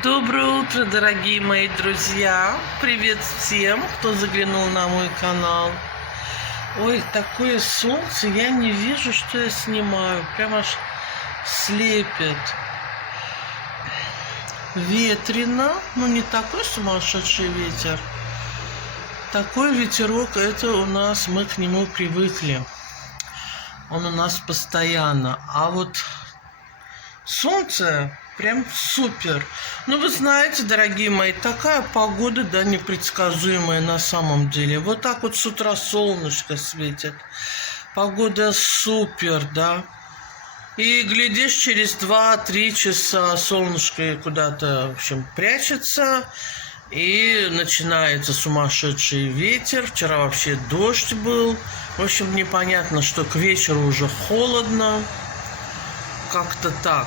Доброе утро, дорогие мои друзья! Привет всем, кто заглянул на мой канал. Ой, такое солнце, я не вижу, что я снимаю. Прям аж слепит. Ветрено, но не такой сумасшедший ветер. Такой ветерок, это у нас, мы к нему привыкли. Он у нас постоянно. А вот солнце прям супер. Ну, вы знаете, дорогие мои, такая погода, да, непредсказуемая на самом деле. Вот так вот с утра солнышко светит. Погода супер, да. И, глядишь, через 2-3 часа солнышко куда-то, в общем, прячется. И начинается сумасшедший ветер. Вчера вообще дождь был. В общем, непонятно, что к вечеру уже холодно. Как-то так.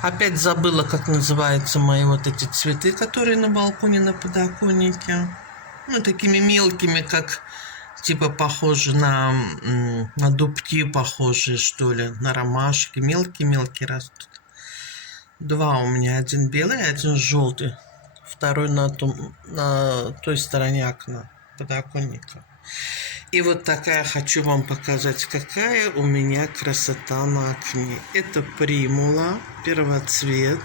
Опять забыла, как называются мои вот эти цветы, которые на балконе, на подоконнике. Ну, такими мелкими, как, типа, похожи на дубки, похожие, что ли, на ромашки. Мелкие-мелкие растут. Два у меня. Один белый, один желтый. Второй на той стороне окна подоконника. И вот такая хочу вам показать, какая у меня красота на окне. Это примула, первоцвет,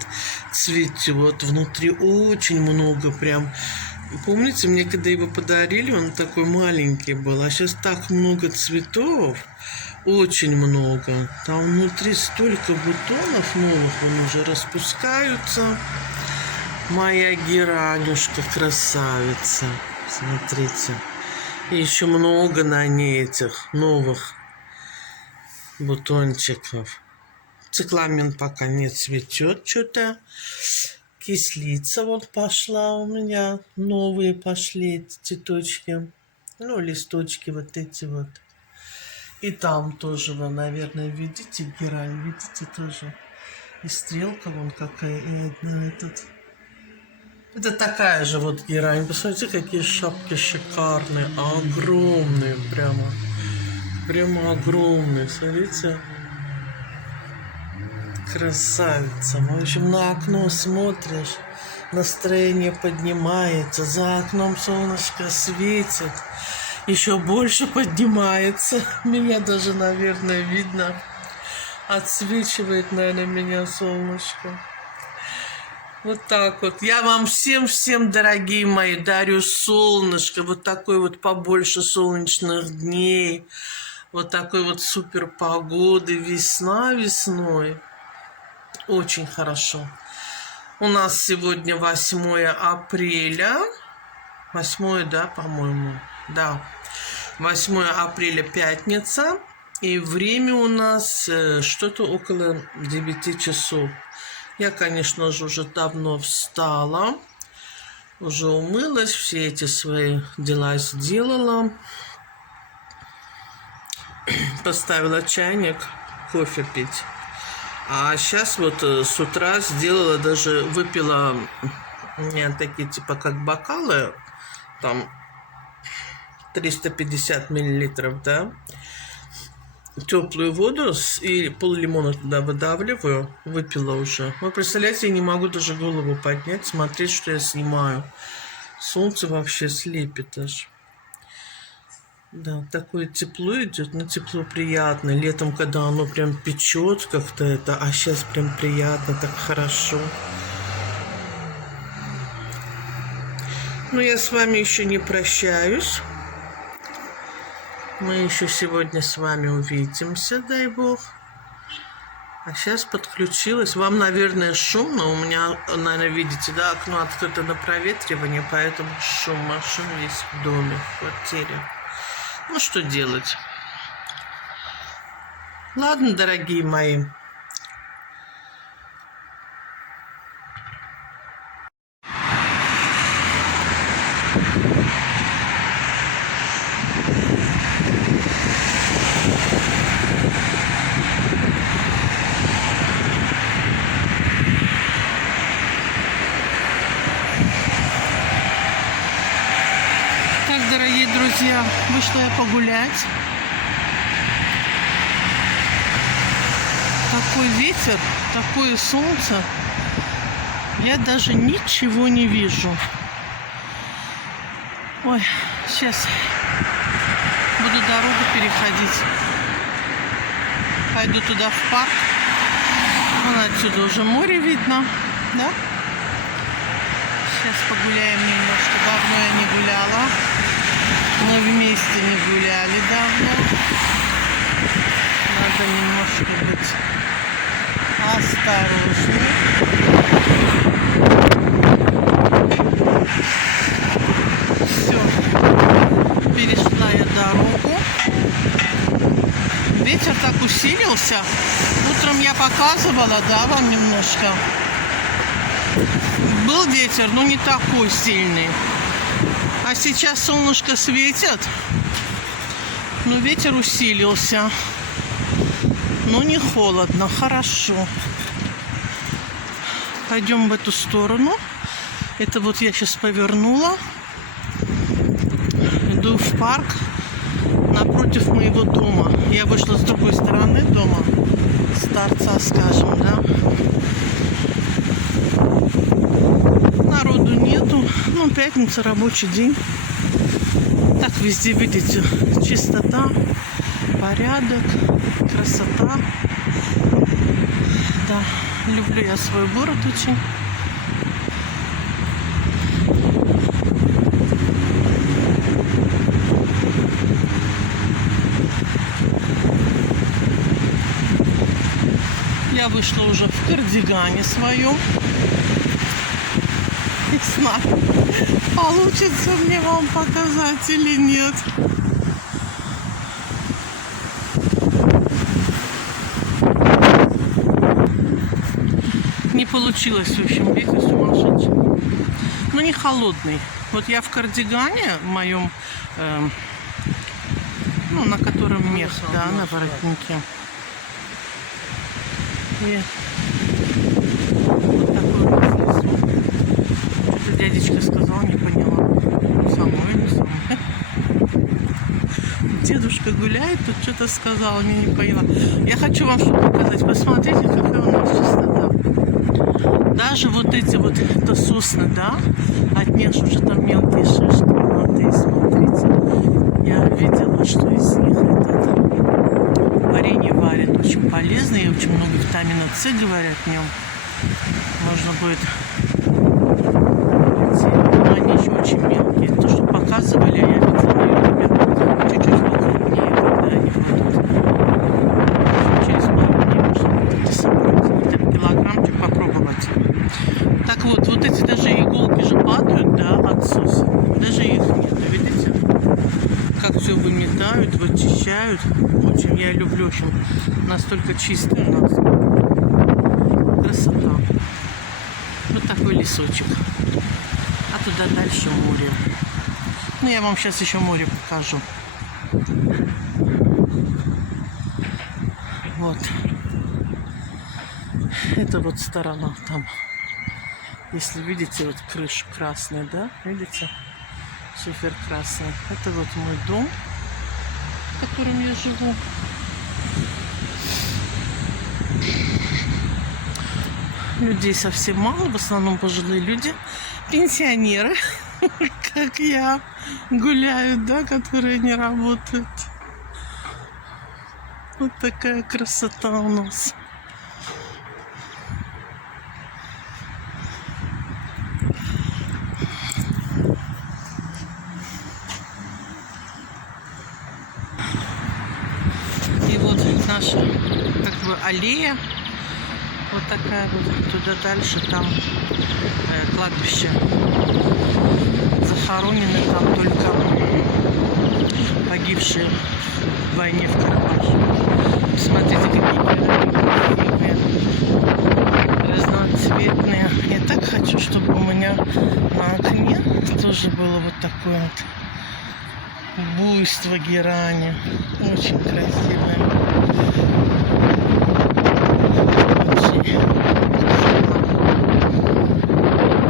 цветет. Внутри очень много прям. Помните, мне когда его подарили, он такой маленький был. А сейчас так много цветов, очень много. Там внутри столько бутонов новых, он уже распускаются. Моя геранюшка красавица. Смотрите. И еще много на ней этих новых бутончиков. Цикламен пока не цветет что-то. Кислица вот пошла у меня. Новые пошли эти цветочки. Ну, листочки вот эти вот. И там тоже вы, наверное, видите герань. Видите тоже. И стрелка вон какая. И одна этот. Это такая же вот герань. Посмотрите, какие шапки шикарные. Огромные прямо. Прямо огромные. Смотрите. Красавица. В общем, на окно смотришь. Настроение поднимается. За окном солнышко светит. Еще больше поднимается. Меня даже, наверное, видно. Отсвечивает, наверное, меня солнышко. Вот так вот. Я вам всем, дорогие мои, дарю солнышко. Вот такой вот побольше солнечных дней. Вот такой вот супер погоды. Весна весной. Очень хорошо. У нас сегодня 8 апреля. 8, да, по-моему? Да. 8 апреля, пятница. И время у нас что-то около 9 часов. Я, конечно же, уже давно встала, уже умылась, все эти свои дела сделала. Поставила чайник, кофе пить. А сейчас вот с утра сделала, даже выпила, у меня такие типа как бокалы, там 350 миллилитров, да. Теплую воду и пол-лимона туда выдавливаю. Выпила уже. Вы представляете, я не могу даже голову поднять, смотреть, что я снимаю. Солнце вообще слепит аж. Да, такое тепло идет, но тепло приятно. Летом, когда оно прям печет как-то это, а сейчас прям приятно, так хорошо. Но я с вами еще не прощаюсь. Мы еще сегодня с вами увидимся, дай бог. А сейчас подключилась. Вам, наверное, шумно. У меня, наверное, видите, да, окно открыто на проветривание, поэтому шум машин весь в доме, в квартире. Ну, что делать? Ладно, дорогие мои. Дорогие друзья, вышла я погулять. такой ветер, такое солнце. Я даже ничего не вижу. Ой, сейчас буду дорогу переходить. Пойду туда в парк. Вон отсюда уже море видно, да? Сейчас погуляем немножко. Давно я не гуляла. Мы вместе не гуляли давно. Надо немножко быть осторожней. Все. Перешла я дорогу. Ветер так усилился. Утром я показывала, да, вам немножко. Был ветер, но не такой сильный. А сейчас солнышко светит. Но ветер усилился. Но не холодно, хорошо. Пойдем в эту сторону. Это вот я сейчас повернула. Иду в парк напротив моего дома. Я вышла с другой стороны дома. С торца, скажем, да. Народу нету. Ну, пятница, рабочий день. Так везде, видите, чистота, порядок, красота. Да, люблю я свой город очень. Я вышла уже в кардигане своем. Не знаю, получится мне вам показать или нет. Не получилось, в общем, ветер сумасшедший. Но не холодный. Вот я в кардигане моем, ну, на котором мех, да, на воротнике. И вот такой вот лесок. Что-то дядечка сказал, не поняла. Со мной, не со мной. Дедушка гуляет, тут что-то сказал, не поняла. Я хочу вам что показать. Посмотрите, какая у нас чистота. Даже вот эти вот, это сосны, да, от них уже там мелкие шишки молодые, смотрите. Я видела, что из них этот варенье варят. Очень полезно и очень много витамина С, говорят, в нем. Можно будет... Но они еще очень мелкие. То, что показывали, я видела на ютубе. Чуть-чуть покрупнее, когда они будут. Через пару дней можно будет это собрать. Хотя бы килограммчик попробовать. Так вот, вот эти даже иголки же падают, да, от сосен. Даже их нет, видите? Как все выметают, вычищают. Очень я люблю, в общем, настолько чистый у нас. Красота. Вот такой лесочек. А туда дальше море. Ну, я вам сейчас еще море покажу. Вот. Это вот сторона там. Если видите, вот крыша красная, да? Видите? Супер красная. Это вот мой дом, в котором я живу. Людей совсем мало, в основном пожилые люди, пенсионеры, как я, гуляют, да, которые не работают. Вот такая красота у нас. И вот наша, как бы, аллея. Вот такая вот. Туда дальше там кладбище. Захоронены там только погибшие в войне в Карабахе. Смотрите, какие красивые, разноцветные. Я так хочу, чтобы у меня на окне тоже было вот такое вот буйство герани. Очень красивое.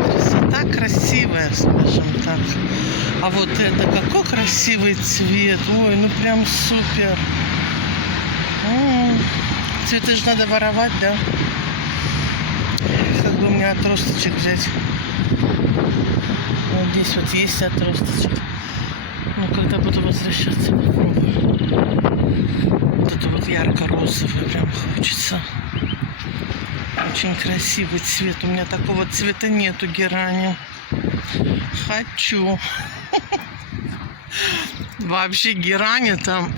Красота красивая, скажем так. А вот это какой красивый цвет. Ой, ну прям супер. Цветы же надо воровать, да? Как бы мне отросточек взять. Вот здесь вот есть отросточек. Ну, когда буду возвращаться, попробую. Вот это вот ярко-розовый прям хочется. Очень красивый цвет. У меня такого цвета нету герани. Хочу. Вообще герани там,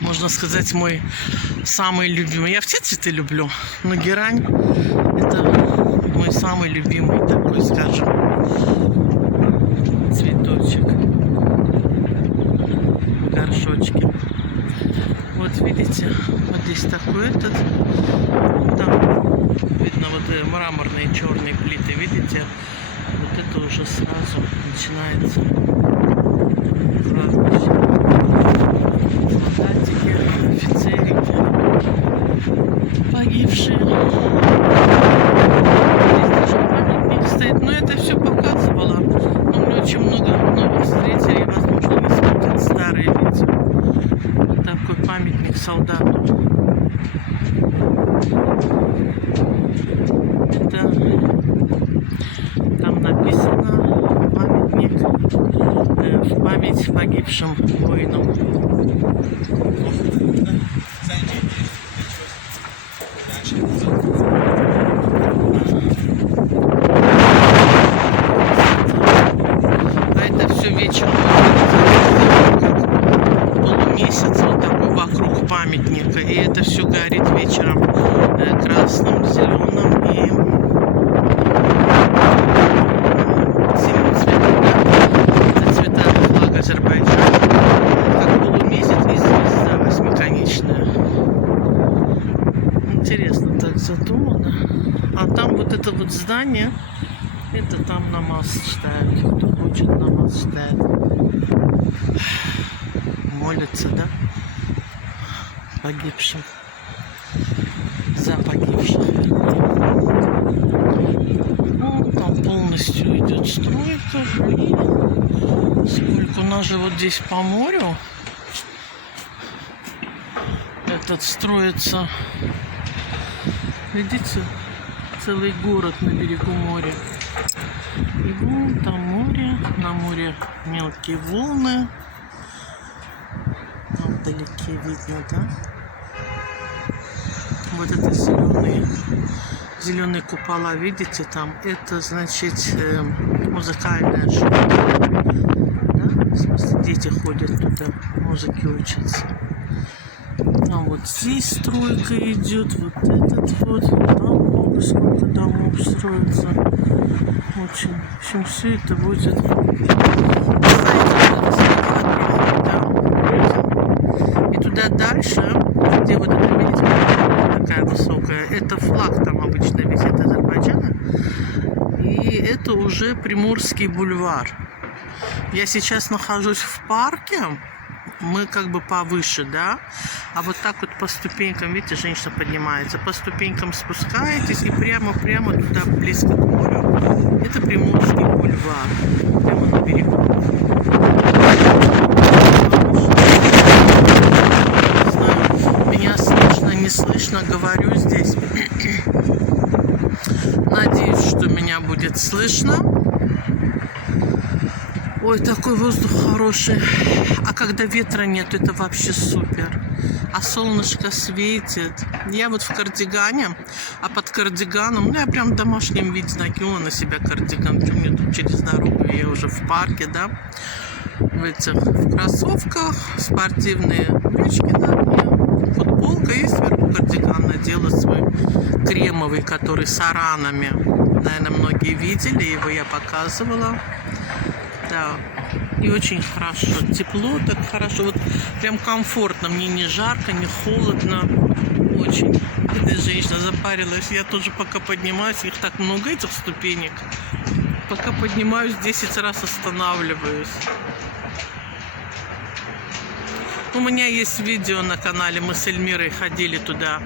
можно сказать, мой самый любимый. Я все цветы люблю, но герань это мой самый любимый такой, скажем, цветочек в горшочке. Вот видите, вот здесь такой этот, там видно вот мраморные черные плиты, видите, вот это уже сразу начинается кладбище. Солдатики, офицерики, погибшие. Здесь даже памятник стоит, но это все показывала. Но мне очень много новых встретили, возможно, не смотрят старые видео. Такой памятник солдату. Это там написано памятник в память погибшим воинам. А это все вечером. Полумесяц вот такой вокруг памятника. И это все горит вечером красным, зеленым и синим цветом. Да? Это цвета флага Азербайджана. Как полумесяц и звезда восьмиконечная. Интересно так задумано. А там вот это вот здание, это там намаз читают. Кто хочет, намаз читает. Молятся, да? Погибшим. За погибших. Ну, там полностью идет стройка. И сколько у нас же вот здесь по морю этот строится. Видите? Целый город на берегу моря. И вон там море. На море мелкие волны. Там вдалеке видно, да? Вот это зеленые купола, видите, там это значит музыкальная школа, да? В смысле, дети ходят туда, музыке учатся. Там вот здесь стройка идет, вот этот вот, там много сколько домов строится. Очень, в общем, все это будет. И туда дальше, где вот это, видите, такая высокая, это флаг там обычно висит Азербайджана. И это уже Приморский бульвар. Я сейчас нахожусь в парке, мы как бы повыше, да, а вот так вот по ступенькам, видите, женщина поднимается, по ступенькам спускаетесь и прямо туда близко к морю. Это Приморский бульвар, прямо на берегу. Меня слышно, не слышно, говорю здесь. Надеюсь, что меня будет слышно. Ой, такой воздух хороший. А когда ветра нет, это вообще супер. А солнышко светит. Я вот в кардигане, а под кардиганом, ну я прям в домашнем виде накинула на себя кардиган. Что мне тут через дорогу, я уже в парке, да. В кроссовках, спортивные брючки на мне, футболка и сверху кардиган надела свой кремовый, который с аранами. Наверное, многие видели, его я показывала. Да, и очень хорошо, тепло, так хорошо, вот прям комфортно, мне не жарко, не холодно, очень. Эта женщина запарилась, я тоже пока поднимаюсь, их так много, этих ступенек, пока поднимаюсь, 10 раз останавливаюсь. У меня есть видео на канале, мы с Эльмирой ходили туда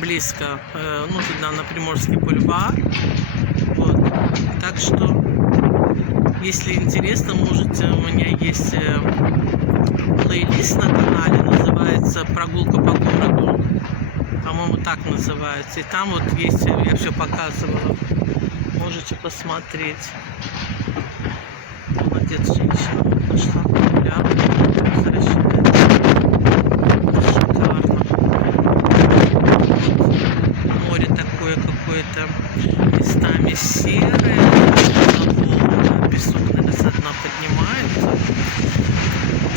близко, ну туда на Приморский бульвар, вот, так что... Если интересно, можете, у меня есть плейлист на канале, называется называется прогулка по городу. По-моему, так называется. И там вот есть, я все показывала. Можете посмотреть. Молодец, женщина. Пошла гуляла, возвращается. Шикарно. Море такое какое-то местами серое, волны, песок, наверное, со дна поднимается,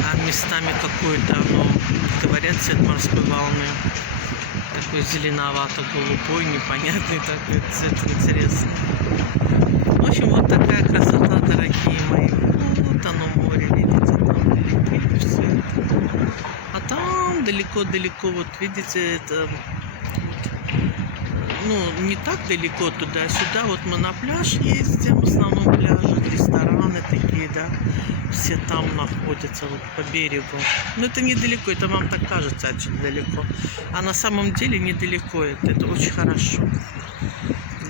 а местами какой-то, говорят, цвет морской волны. Такой зеленовато-голубой, непонятный такой цвет, интересный. В общем, вот такая красота, дорогие мои. Вот оно море, видите, там далеко все это. А там далеко-далеко, вот видите, это ну, не так далеко туда-сюда. Вот мы на пляж ездим, в основном пляжи, рестораны такие, да, все там находятся, вот по берегу. Но это недалеко, это вам так кажется очень далеко. А на самом деле недалеко это очень хорошо.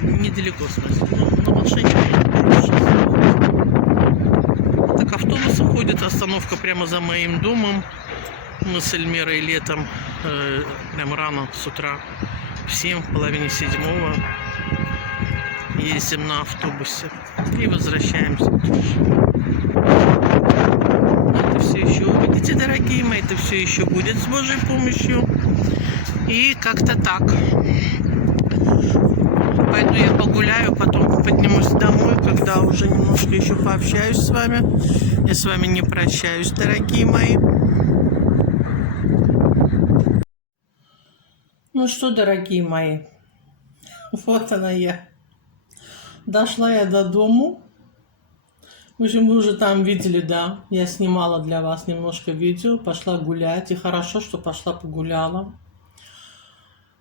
Недалеко, в смысле. Ну, на машине так автобусы ходят, остановка прямо за моим домом. Мы с Эльмирой летом, прям рано с утра, в 7, в половине 7 ездим на автобусе и возвращаемся. Это все еще увидите, дорогие мои, это все еще будет с Божьей помощью. И как-то так. Пойду я погуляю, потом поднимусь домой, когда уже немножко еще пообщаюсь с вами. Я с вами не прощаюсь, дорогие мои. Ну что, дорогие мои, вот она я. Дошла я до дому. В общем, вы уже там видели, да, я снимала для вас немножко видео, пошла гулять. И хорошо, что пошла погуляла.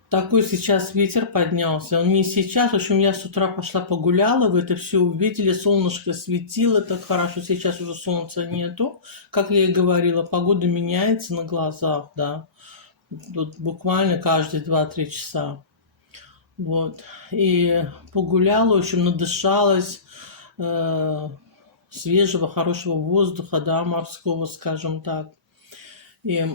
Такой сейчас ветер поднялся. Он не сейчас, в общем, я с утра пошла погуляла, вы это все увидели, солнышко светило, так хорошо, сейчас уже солнца нету. Как я и говорила, погода меняется на глазах, да. Тут буквально каждые 2-3 часа. Вот. И погуляла, в общем, надышалась свежего, хорошего воздуха, да, морского, скажем так. И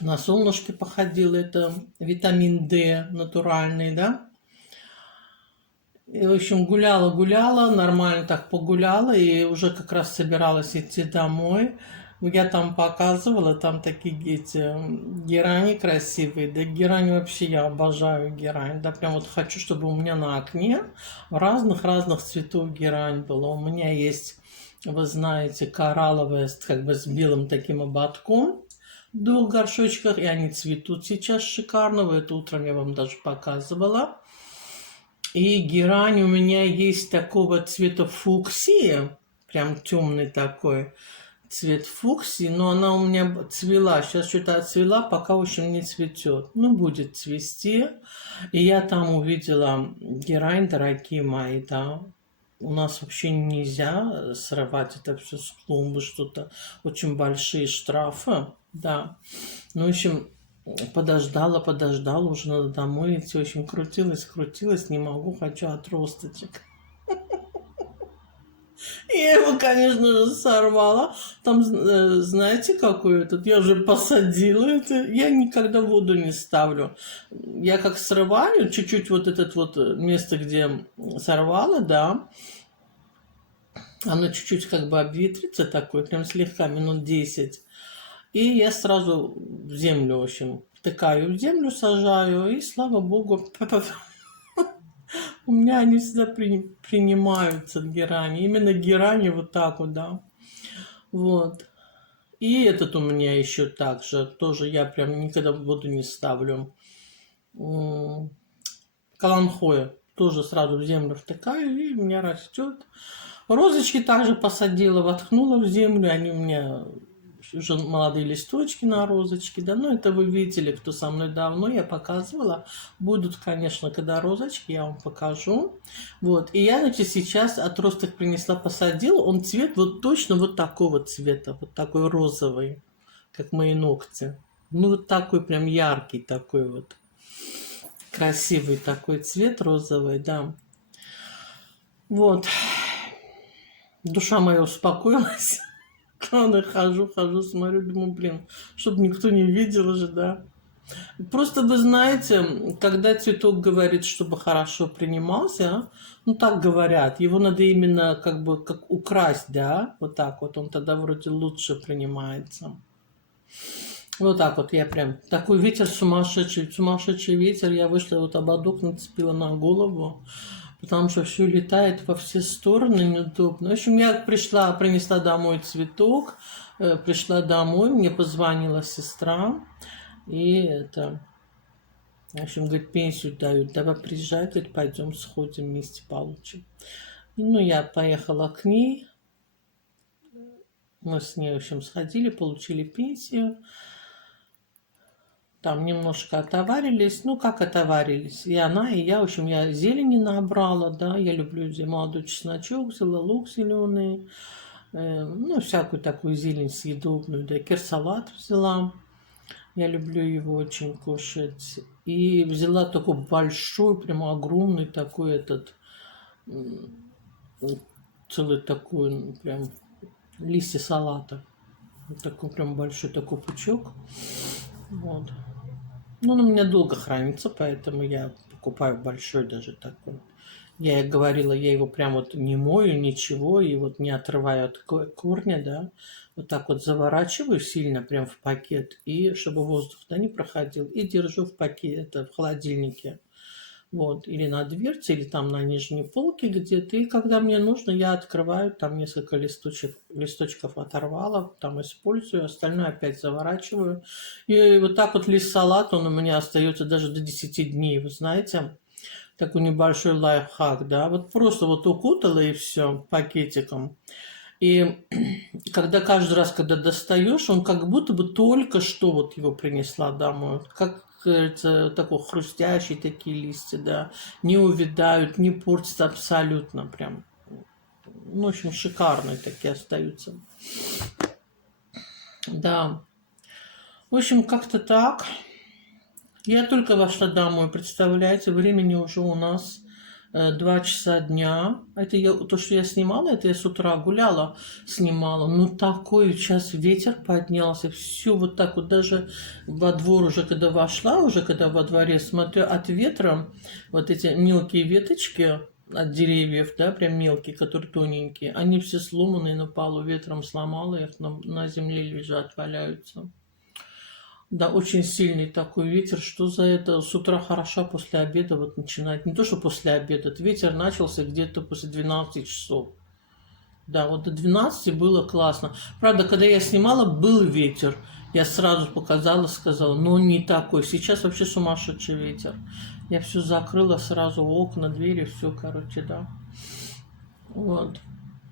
на солнышке походила, это витамин D натуральный, да. И, в общем, гуляла, нормально так погуляла, и уже как раз собиралась идти домой. Я там показывала, там такие эти герани красивые. Да герань вообще, я обожаю герань. Да прям вот хочу, чтобы у меня на окне разных-разных цветов герань было. У меня есть, вы знаете, коралловая, как бы с белым таким ободком в 2 горшочках. И они цветут сейчас шикарно. В это утром я вам даже показывала. И герань у меня есть такого цвета фуксии. Прям темный такой цвет фуксии, но она у меня цвела, сейчас что-то отцвела, пока в общем не цветет. Ну, будет цвести. И я там увидела герань, дорогие мои, да. У нас вообще нельзя срывать это все с клумбы, что-то очень большие штрафы, да. Ну, в общем, подождала, уже надо домой идти. В общем, крутилась, не могу, хочу отросточек. Я его, конечно же, сорвала. Там, знаете, какой этот? Я уже посадила это. Я никогда воду не ставлю. Я как срываю, чуть-чуть вот этот вот место, где сорвала, да. Оно чуть-чуть как бы обветрится такой, прям слегка, минут 10. И я сразу в землю, в общем, втыкаю в землю, сажаю. И, слава богу, у меня они всегда принимаются, герани. Именно герани вот так вот, да. Вот. И этот у меня еще так же. Тоже я прям никогда в воду не ставлю. Каланхоя. Тоже сразу в землю втыкаю, и у меня растет. Розочки также посадила, воткнула в землю. Они у меня уже молодые листочки на розочке, да, ну это вы видели, кто со мной давно, я показывала. Будут, конечно, когда розочки, я вам покажу. Вот, и я, значит, сейчас отросток принесла, посадила, он цвет вот точно вот такого цвета, вот такой розовый, как мои ногти. Ну, вот такой прям яркий такой вот, красивый такой цвет розовый, да. Вот, душа моя успокоилась. Главное, хожу, смотрю, думаю, блин, чтобы никто не видел же, да. Просто вы знаете, когда цветок говорит, чтобы хорошо принимался, ну так говорят, его надо именно как бы как украсть, да, вот так вот, он тогда вроде лучше принимается. Вот так вот я прям, такой ветер сумасшедший, сумасшедший ветер, я вышла, вот ободок нацепила на голову, потому что все летает во все стороны, неудобно. В общем, я пришла, принесла домой цветок, пришла домой, мне позвонила сестра, и это, в общем, говорит, пенсию дают, давай приезжай, говорит, пойдем сходим вместе получим. И, ну, я поехала к ней, мы с ней, в общем, сходили, получили пенсию. Там немножко отоварились, ну как отоварились, и она, и я, в общем, я зелени набрала, да, я люблю молодой чесночок, взяла лук зеленый, ну всякую такую зелень съедобную, да, кирсалат взяла, я люблю его очень кушать, и взяла такой большой, прямо огромный такой этот, целый такой, прям листья салата, вот такой прям большой такой пучок, вот. Ну, он у меня долго хранится, поэтому я покупаю большой даже такой. Я ей говорила, я его прям вот не мою, ничего, и вот не отрываю от корня, да, вот так вот заворачиваю сильно прям в пакет, и чтобы воздух, да, не проходил, и держу в пакете, в холодильнике. Вот, или на дверце, или там на нижней полке где-то. И когда мне нужно, я открываю, там несколько листочков оторвала, там использую, остальное опять заворачиваю. И вот так вот лист салата, он у меня остается даже до 10 дней, вы знаете. Такой небольшой лайфхак, да. Вот просто вот укутала и все пакетиком. И когда каждый раз, когда достаешь, он как будто бы только что вот его принесла домой. Как говорится, такой хрустящий такие листья, да, не увядают, не портятся абсолютно прям. Ну, в общем, шикарные такие остаются. Да. В общем, как-то так. Я только вошла домой, представляете, времени уже у нас 2 часа дня. Это я, то, что я снимала, это я с утра гуляла, снимала. Ну, такой сейчас ветер поднялся, все вот так вот, даже во двор уже, когда вошла, уже когда во дворе, смотрю, от ветра вот эти мелкие веточки от деревьев, да, прям мелкие, которые тоненькие, они все сломанные на полу, ветром сломала их, на земле лежат, валяются. Да, очень сильный такой ветер. Что за это? С утра хорошо, после обеда вот начинает. Не то, что после обеда. Этот ветер начался где-то после 12 часов. Да, вот до 12 было классно. Правда, когда я снимала, был ветер. Я сразу показала, сказала, но не такой. Сейчас вообще сумасшедший ветер. Я все закрыла сразу, окна, двери, все, короче, да. Вот.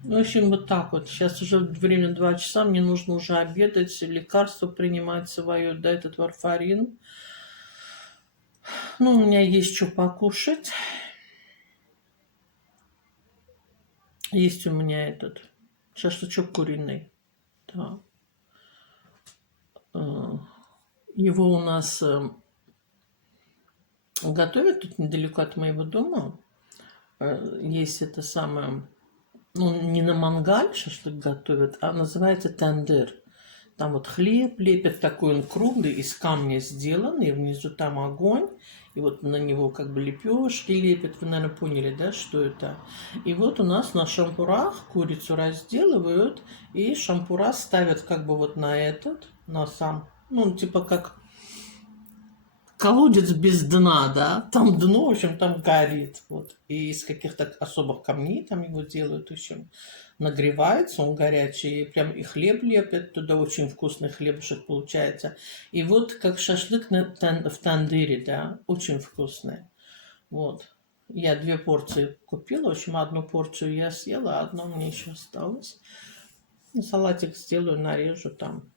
В общем, вот так вот. Сейчас уже время 2 часа, мне нужно уже обедать, лекарство принимать свое, да, этот варфарин. Ну, у меня есть что покушать. Есть у меня этот шашлычок куриный. Да. Его у нас готовят тут недалеко от моего дома. Есть это самое, ну, не на мангале шашлык готовят, а называется тандыр. Там вот хлеб лепят, такой он круглый, из камня сделанный, внизу там огонь, и вот на него как бы лепешки лепят, вы, наверное, поняли, да, что это. И вот у нас на шампурах курицу разделывают, и шампура ставят как бы вот на этот, на сам, ну, типа как колодец без дна, да, там дно, в общем, там горит, вот, и из каких-то особых камней там его делают, в общем, нагревается, он горячий, и прям и хлеб лепят, туда очень вкусный хлебушек получается, и вот как шашлык в тандыре, да, очень вкусный, вот. Я 2 порции купила, в общем, 1 порцию я съела, а 1 мне еще осталось. Салатик сделаю, нарежу там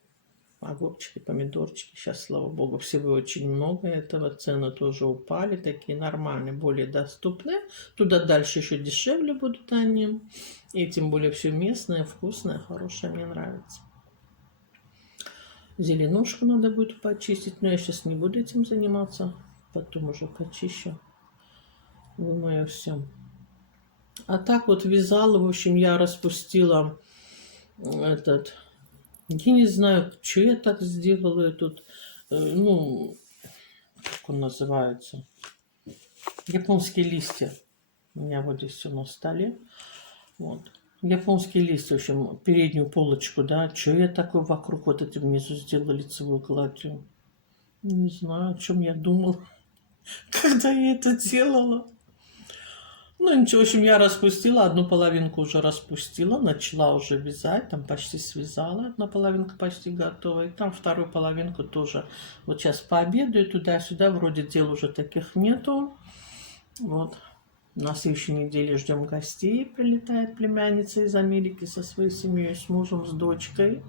огурчики, помидорчики. Сейчас, слава богу, всего очень много этого. Цены тоже упали, такие нормальные, более доступные. Туда дальше еще дешевле будут они. И тем более все местное, вкусное, хорошее, мне нравится. Зеленушку надо будет почистить, но я сейчас не буду этим заниматься. Потом уже почищу. Вымою все. А так вот вязала, в общем, я распустила этот Я не знаю, что я так сделала тут. Ну, как он называется? Японские листья. У меня вот здесь все на столе. Вот. Японские листья, в общем, переднюю полочку, да. Что я такое вокруг вот этим внизу сделала лицевую гладью? Не знаю, о чем я думала, когда я это делала. Ну, ничего, в общем, я распустила, одну половинку уже распустила, начала уже вязать, там почти связала, одна половинка почти готова, и там вторую половинку тоже. Вот сейчас пообедаю туда-сюда, вроде дел уже таких нету. Вот. На следующей неделе ждем гостей, прилетает племянница из Америки со своей семьей, с мужем, с дочкой.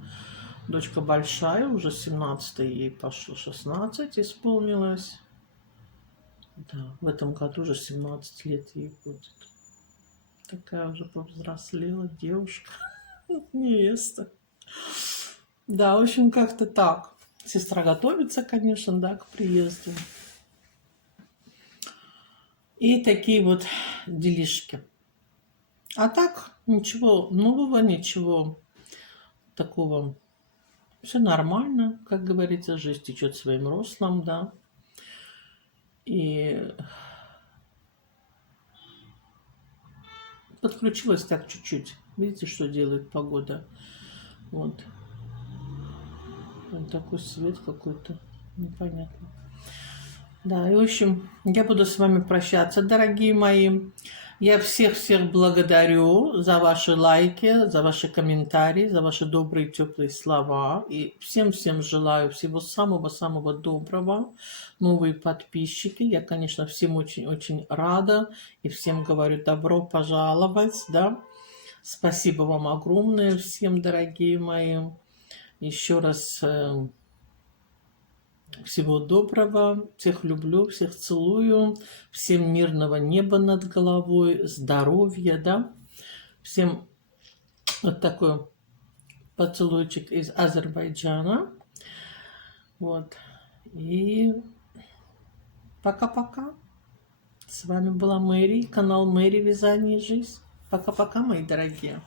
Дочка большая, уже 17 ей пошло 16 исполнилось. Да, в этом году уже 17 лет ей будет. Такая уже повзрослела девушка, невеста. Да, в общем, как-то так. Сестра готовится, конечно, да, к приезду. И такие вот делишки. А так, ничего нового, ничего такого. Все нормально, как говорится, жизнь течет своим руслом, да. И подключилась так чуть-чуть. Видите, что делает погода? Вот. Вот такой свет какой-то. Непонятно. Да, и в общем, я буду с вами прощаться, дорогие мои. Я всех-всех благодарю за ваши лайки, за ваши комментарии, за ваши добрые, теплые слова. И всем-всем желаю всего самого-самого доброго. Новые подписчики. Я, конечно, всем очень-очень рада. И всем говорю добро пожаловать, да. Спасибо вам огромное всем, дорогие мои. Еще раз всего доброго, всех люблю, всех целую, всем мирного неба над головой, здоровья, да, всем вот такой поцелуйчик из Азербайджана, вот, и пока-пока. С вами была Мэри, канал Мэри Вязание и Жизнь. Пока-пока, мои дорогие.